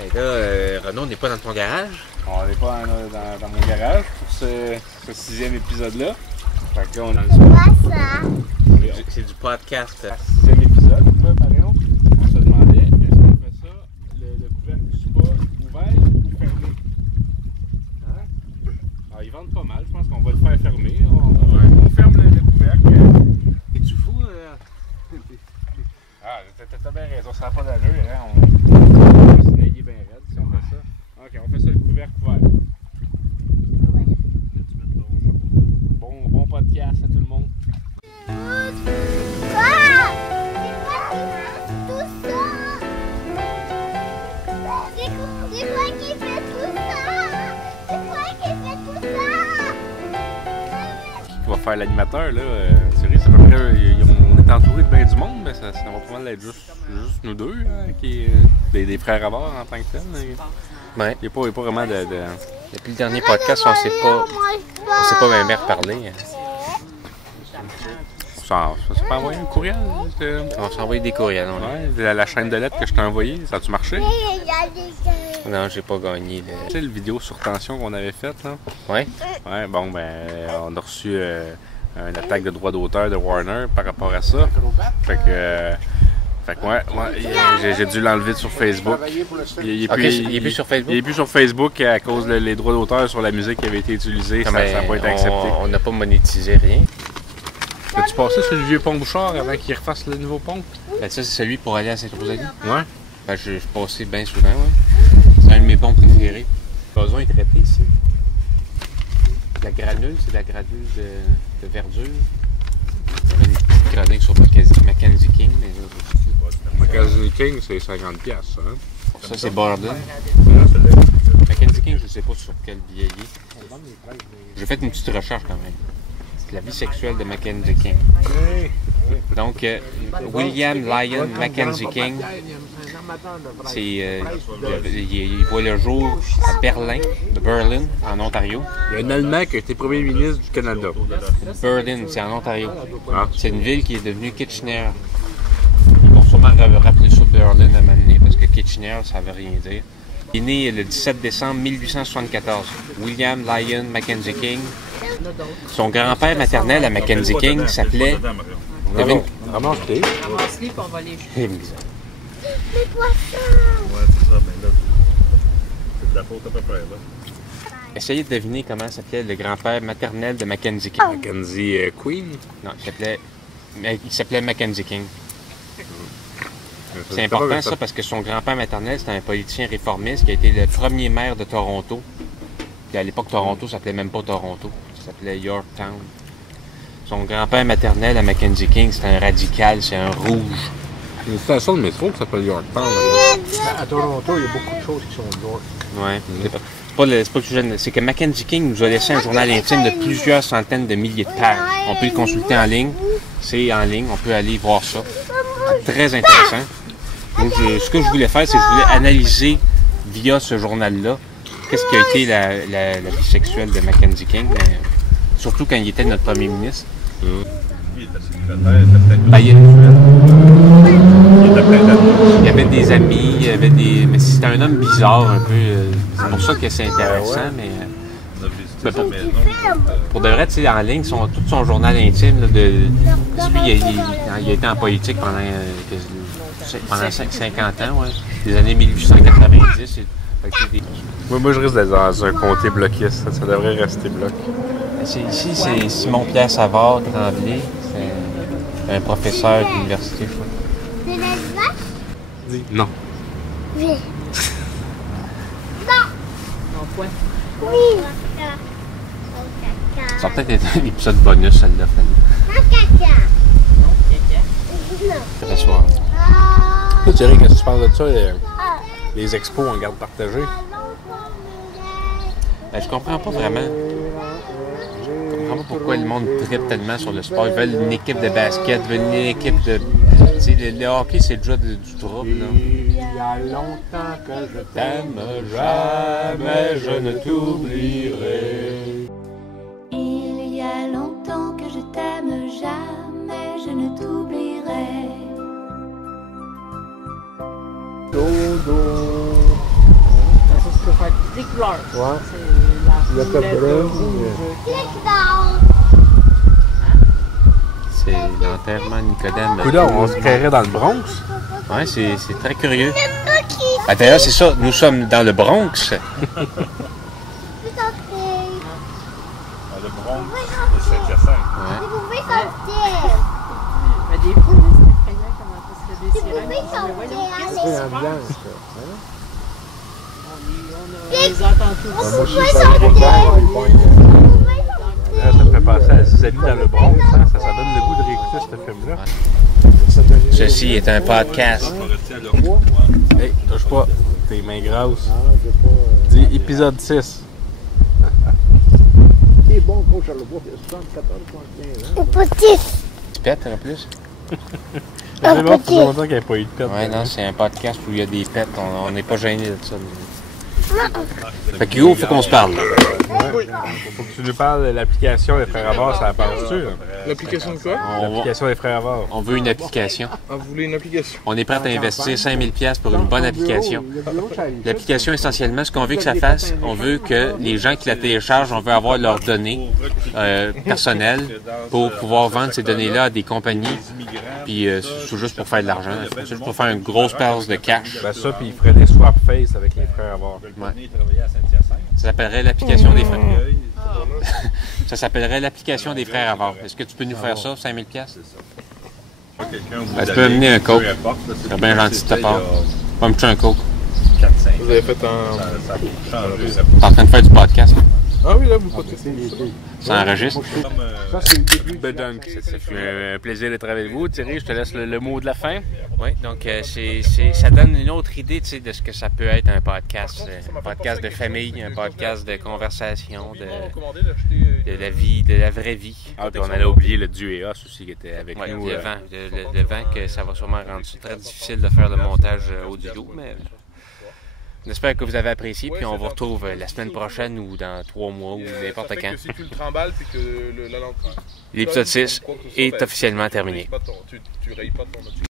Ben là, Renaud, on n'est pas dans ton garage? On n'est pas dans mon garage pour ce 6e épisode-là. Fait que là, on a C'est du podcast. le 6e épisode. Là, Marion, on se demandait, est-ce qu'on fait ça, le couvercle du spa ouvert ou fermé? Hein? Alors, ils vendent pas mal. Je pense qu'on va le faire fermer. On ferme le couvercle. Es-tu fou? Ah, t'as bien raison. Ça n'a pas d'allure. Hein? On va se nailler bien raide si on fait ça. Ok, on fait ça le couvercle ouvert. Bon podcast à tout le monde. C'est quoi qui fait tout ça? C'est quoi qui fait tout ça? Qui va faire l'animateur là? Sérieux, c'est à peu près. On est entouré de bien du monde, mais ça va pas mal être juste nous deux, hein, qui des frères à bord en tant que tel. Ouais. Il n'y a pas vraiment de. Depuis le dernier podcast, on s'est pas bien reparlé. Ça s'est pas envoyé un courriel? On s'est envoyé des courriels. Ouais, la chaîne de lettres que je t'ai envoyée, ça a-tu marché? Non, j'ai pas gagné. Tu sais, le vidéo sur tension qu'on avait faite, là? Ouais? Ouais, bon, ben, on a reçu une attaque de droit d'auteur de Warner par rapport à ça. Fait que ouais, j'ai dû l'enlever sur Facebook. Il est plus sur Facebook? Il est plus sur Facebook à cause des droits d'auteur sur la musique qui avait été utilisée. Ça n'a pas été accepté. On n'a pas monétisé rien. As-tu passé sur le vieux pont Bouchard avant qu'il refasse le nouveau pont? Ben, ça, c'est celui pour aller à Sainte-Rosalie? Ouais. Ben, je passais bien souvent, ouais. C'est un de mes ponts préférés. Le gazon est traité ici. La granule, c'est la granule de verdure. Il y avait une petite chronique sur Mackenzie King. Mais là, Mackenzie King, c'est 50$. Hein? ça, c'est Borden. Mackenzie King, je ne sais pas sur quel billet il est. J'ai fait une petite recherche quand même. C'est la vie sexuelle de Mackenzie King. Donc, William Lyon Mackenzie King, il voit le jour à Berlin, en Ontario. Il y a un Allemand qui a été premier ministre du Canada. Berlin, c'est en Ontario. Ah. C'est une ville qui est devenue Kitchener. Ils vont sûrement rappeler ça Berlin à un moment donné, parce que Kitchener, ça ne veut rien dire. Il est né le 17 décembre 1874. William Lyon Mackenzie King. Son grand-père maternel à Mackenzie King s'appelait... Ramasse-les. Ramasse-les, puis on va les jeter. Les poissons! Ouais, c'est ça, mais là, c'est de la faute à peu près, là. Essayez de deviner comment s'appelait le grand-père maternel de Mackenzie King. Mackenzie Queen. Non, il s'appelait Mackenzie King. C'est important ça parce que son grand-père maternel, c'était un politicien réformiste qui a été le premier maire de Toronto. Puis à l'époque, Toronto s'appelait même pas Toronto, ça s'appelait Yorktown. Son grand-père maternel à Mackenzie King, c'est un radical, c'est un rouge. Il y a une station de métro qui s'appelle Yorktown. À Toronto, il y a beaucoup de choses qui sont York. Ouais. C'est pas le sujet. C'est que Mackenzie King nous a laissé un journal intime de plusieurs centaines de milliers de pages. On peut le consulter en ligne. C'est en ligne, on peut aller voir ça. C'est très intéressant. Donc, ce que je voulais faire, c'est que je voulais analyser via ce journal-là qu'est-ce qui a été la vie sexuelle de Mackenzie King, mais surtout quand il était notre premier ministre. Il y avait des amis, mais c'était un homme bizarre un peu. C'est pour ça que c'est intéressant, mais pour de vrai, tu sais, en ligne, tout son journal intime, là, lui, il a été en politique pendant 50 ans, ouais. Des années 1890. Moi, je risque d'être dans un comté bloquiste. Ça devrait rester bloc. Ici, c'est Simon-Pierre Savard Tremblay. C'est un professeur d'université, je crois. C'est la vache? Non. Oui. Mon poing. Oui. Ça va peut-être être un épisode bonus, celle-là. Un caca. Non, caca. Non. Ce soir. Toi, Thierry, qu'est-ce que tu penses de ça, les expos en garde partagée? Je comprends pas vraiment. Je comprends pas pourquoi le monde tripe tellement sur le sport. Ils veulent une équipe de basket, ils veulent une équipe de... Tu sais, le hockey, c'est déjà du trouble, là. Il y a longtemps que je t'aime, jamais je ne t'oublierai. Il y a longtemps que je t'aime, jamais je ne t'oublierai. Dodo, fleurs. Ouais. C'est Le la top violette, brun, rouge. C'est l'enterrement de Nicodème. Là, on se créerait dans le Bronx. Ouais, c'est très curieux. Ah, d'ailleurs, c'est ça, nous sommes dans le Bronx. Le Bronx de Saint-Hyacinthe. Mais des fois, là, c'est effrayant comment ça se fait des sirènes. c'est en blanc, ça. On les entend tous. Moi, je suis pas le Là, ça me fait penser à Zizanie dans le Bronx. Hein? Ça donne le goût de réécouter ce film-là. Ceci est un podcast. Hey, touche pas. Tes mains grasses. Dis épisode 6. Il est bon, coach Charlevoix, il y a 74, 75 ans. Tu pètes en plus? Ça fait longtemps qu'il n'y a pas eu de pète. Ouais, non, c'est un podcast où il y a des pets. On n'est pas gêné de ça. Fait que Hugo, faut qu'on se parle. Faut que tu nous parles de l'application des Frères Avars, ça la parle-tu? L'application de quoi? L'application des Frères Avars. On veut une application. Ah, vous voulez une application? On est prêt à investir 5000 $ pour une bonne application. L'application, essentiellement, ce qu'on veut que ça fasse, on veut que les gens qui la téléchargent, on veut avoir leurs données personnelles pour pouvoir vendre ces données-là à des compagnies. Puis c'est juste pour faire de l'argent. C'est juste pour faire une grosse passe de cash. Ben ça, puis il ferait des swap face avec les Frères Avars. Ouais. Ça s'appellerait l'application des frères. Ça s'appellerait l'application des frères Avars. Est-ce que tu peux nous faire ça, 5000 $? Ben, tu peux amener un coke. C'est bien gentil de ta part. Va me tuer un coke. Vous avez fait un... T'es en train de faire du podcast. Ah oui, là, vous podcastez. Ça enregistre. Ça, c'est le début. Donc, ça fait un plaisir d'être avec vous. Thierry, je te laisse le mot de la fin. Oui, donc ça donne une autre idée, tu sais, de ce que ça peut être un podcast. Un podcast de famille, un podcast de conversation, de la vie, de la vraie vie. Ah, puis on allait oublier le duo aussi qui était avec Ouais, nous. le vent, que ça va sûrement rendre ça très difficile de faire le montage audio, mais j'espère que vous avez apprécié, puis on vous retrouve la semaine prochaine ou dans 3 mois ou n'importe quand. Si tu le trimbales, puis que la lampe... L'épisode 6 est officiellement terminé. Tu rayes pas ton...